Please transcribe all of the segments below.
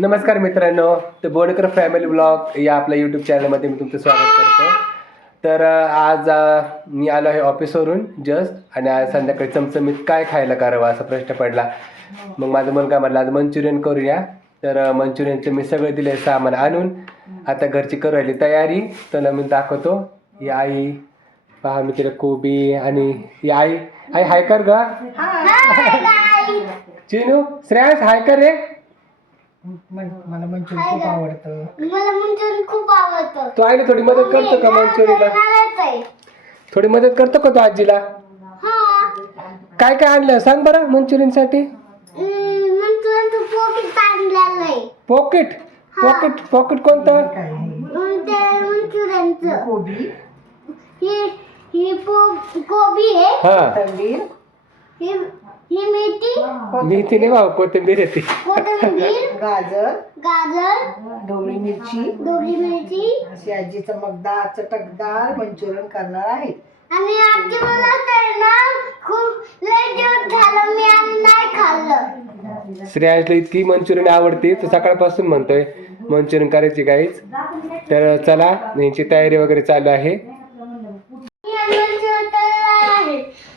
नमस्कार मित्रांनो, तर बोडकर फॅमिली ब्लॉग या आपल्या यूट्यूब चॅनलमध्ये मी तुमचं स्वागत करतो. तर आज मी आलो आहे ऑफिसवरून जस्ट आणि आज संध्याकाळी चमचमीत काय खायला करावं असा प्रश्न पडला. मग माझा मुलगा म्हटला आज मंचुरियन करूया. तर मंचुरियनचं मी सगळं दिलं सामान आणून आता घरची करू राहिली तयारी. तर मी दाखवतो. ही आई पहा, मी तिला कोबी आणि ही आई हाय कर ग. चिनू श्रेयांश हाय कर रे. मला मंचुरियन खूप आवडतं. मला मंचुरियन खूप आवडतं. तू आईला थोडी मदत करतो का मंचुरियनला? थोडी मदत करतो का तू आजीला? काय काय आणलं सांग बरं मंचुरियन साठी? मंचुरियनचं पॉकेट आणलेलं आहे. पॉकेट पॉकेट पॉकेट कोणतं? मंचुरियनचं कोबी, ही कोबी आहे. कोथिंबीर, ही मेथी, मेथी नाही भाऊ, कोथिंबीर येते. कोथिंबीर, गाजर, ढोबळी ढोबळी मिरची अशी आजी चमकदार चटकदार मंचुरियन करणार आहे. आणि आजी मला तर ना खूप लय दिवस झालं मी आणि नाही खाल्लं. श्रेयांशला इतकी मंचुरियन आवडते तर सकाळपासून म्हणतोय मंचुरियन करायची काहीच. तर चला यांची तयारी वगैरे चालू आहे.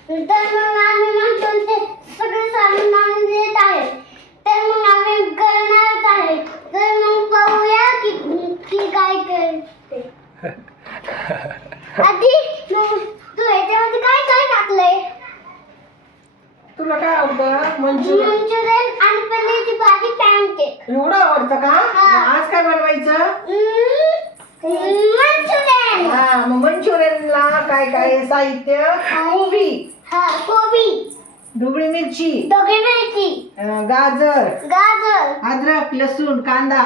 तर मग आम्ही म्हणतो ते सगळं सामान आणून देत आहे. तर मग आम्ही करणारच आहे. तर मग पाहूया की काय करते. आधी तू ह्याच्यामध्ये काय काय टाकलंय? तुला काय आवडतं? मंचुरियन मंचुरियन आणि पनीरची भाजी, पॅनकेक. एवढं आवडतं का? मग आज काय बनवायचं? मंचुरियन. हा, मग मंचुरियनला काय काय साहित्य? कोबी, कोबी, ढोबळी मिरची, ढोबळी मिरची, गाजर, अद्रक, लसूण, कांदा,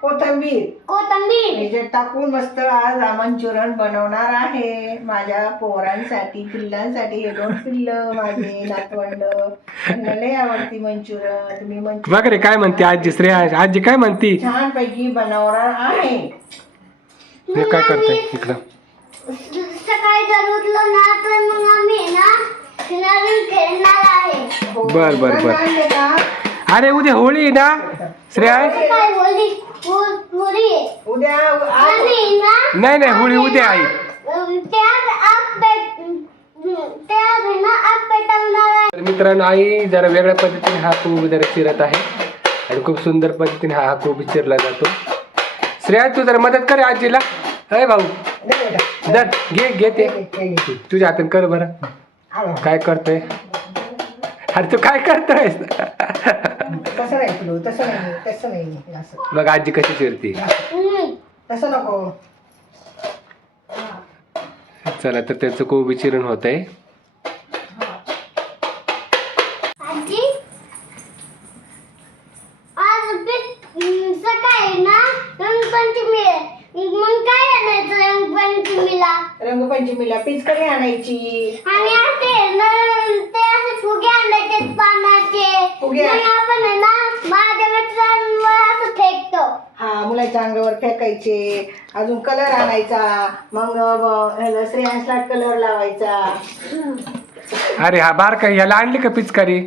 कोथिंबीर याच्यात टाकून मस्त आज मंचुरियन बनवणार आहे माझ्या पोरांसाठी, पिल्लांसाठी. हे 2 पिल्लं माझे नातवंड, त्यांना लय आवडती मंचुरियन. तुम्ही मंचुरियन बघ रे काय म्हणते आजी. श्रेयांश आजी काय म्हणती? छान पैकी बनवणार आहे. हे काय करते इकडं? सकाळी जर उठलो ना तर मग आम्ही ना नवीन खेळणार आहे. बर बर बर. आणले का? अरे उद्या होळी आहे ना श्रेयांश? काय होळी आहे. उद्या आम्ही ना नाही नाही, होळी उद्या आहे. तर मित्रांनो, आई जरा वेगळ्या पद्धतीने हा कोबी जरा चिरत आहे आणि खूप सुंदर पद्धतीने हा कोबी चिरला जातो. श्रेयांश तू जरा मदत कर आजीला. अय भाऊ दर घे ते तुझ्या हातून कर बरं. काय करतोय? अरे तू काय करतोय? तसं नाही पिलू, तसं नाही असं. बघ आजी कशी चिरते. तसं नको. चला तर त्याचं कोबी चिरण होत आहे. सकाळी ना रंगपंचमी आहे. मग काय आणायचं रंगपंचमीला? रंगपंचमीला पिचकारी आणायची आणि ते असे फुगे आणायचे पानाचे. फुगे? मग आपण आहे ना माझ्या मित्रांवर असं फेकतो. हा, मुलाच्या अंगावर फेकायचे. अजून कलर आणायचा. मग श्रेयांशला कलर लावायचा. अरे हा बारका ह्याला आणली का पिचकारी?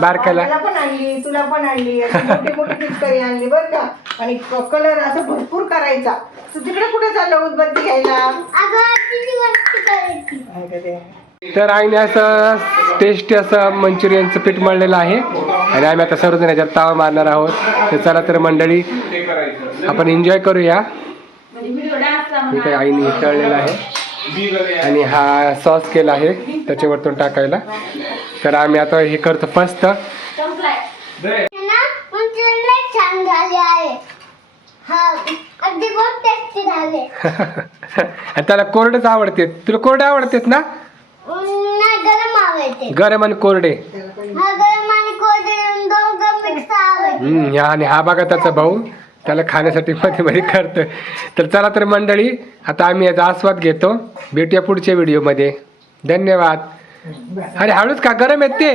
बारक्याला मला पण आणली, तुला पण आणली. अशी मोठी मोठी पिचकारी आणली बरं का. आणि कलर असं भरपूर करायचा. तू तिकडे कुठे चाललं उदबत्ती घ्यायला? अगं तिची वस्तू करायची. तर आईने असं टेस्टी असं मंचुरियनचं पीठ मळलेलं आहे आणि आम्ही आता सर्वजण ह्याच्यात ताव मारणार आहोत. तर चला तर मंडळी आपण एन्जॉय करूया. मी काही आईने हे तळलेलं आहे आणि हा सॉस केला आहे त्याच्यावरतून टाकायला. तर आम्ही आता हे करतो फर्स्ट. मंचुरियन लय छान झाले आहे. हा, अगदी खूप टेस्टी झाले. त्याला कोरडेच आवडते. तुला कोरडे आवडतेत ना? नाही, गरम आवडते. गरम आणि कोरडे. हा, गरम आणि कोरडे दोघं मिक्स आवडते. आणि हा बघा त्याचा भाऊ त्याला खाण्यासाठी मध्ये मध्ये करतोय. तर चला तर मंडळी आता आम्ही याचा आस्वाद घेतो. भेटूया पुढच्या व्हिडिओमध्ये. धन्यवाद. अरे हळूच का, गरम आहेत ते.